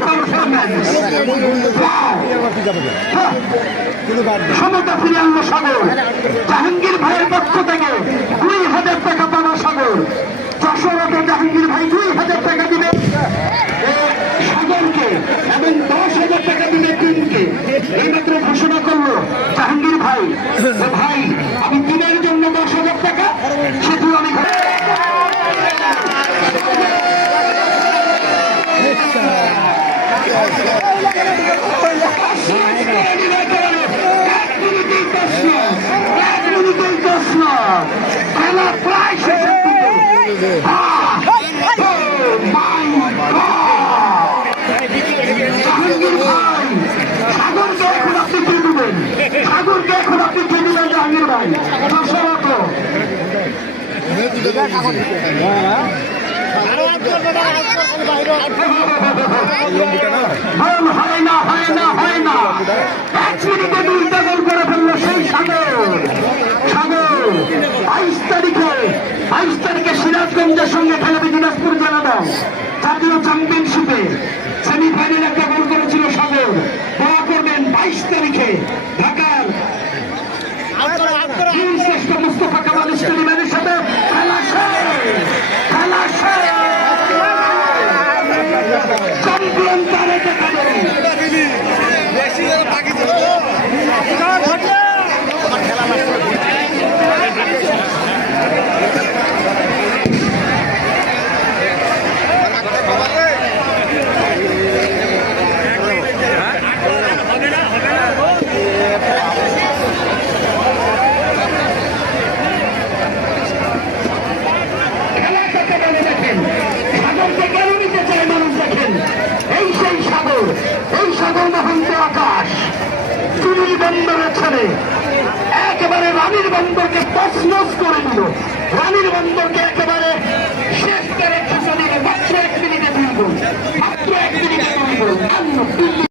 performance! হ্যাঁ, সমতা ফিরে আনলো সাগর জাহাঙ্গীর ভাইয়ের পক্ষ থেকে দুই হাজার টাকা পাওয়া সাগর যশোরতে জাহাঙ্গীর ভাই দুই হাজার টাকা দিবে এ, সাগরকে এবং দশ হাজার টাকা দিবে টিমকে এইমাত্র ঘোষণা করল জাহাঙ্গীর ভাই ভাই, আমি টিমের জন্য দশ হাজার টাকা, সেটু আমি প্রায় ভাই সাগরকে এখন আপনি কে দিবেন সাগরকে এখন আপনি কে দিবেন জাহাঙ্গীর ভাই দশরথ গোল হয় না। বাইশ তারিখে ঢাকার শ্রেষ্ঠ মুস্তফা কামাল স্টেডিয়ামের সাথে খেলা চ্যাম্পিয়ন মহন্ত আকাশ। চুরি বন্দরের ছেলে একেবারে রানীর বন্দরকে তসমস করে দিল। রানীর বন্দরকে একেবারে শেষ করে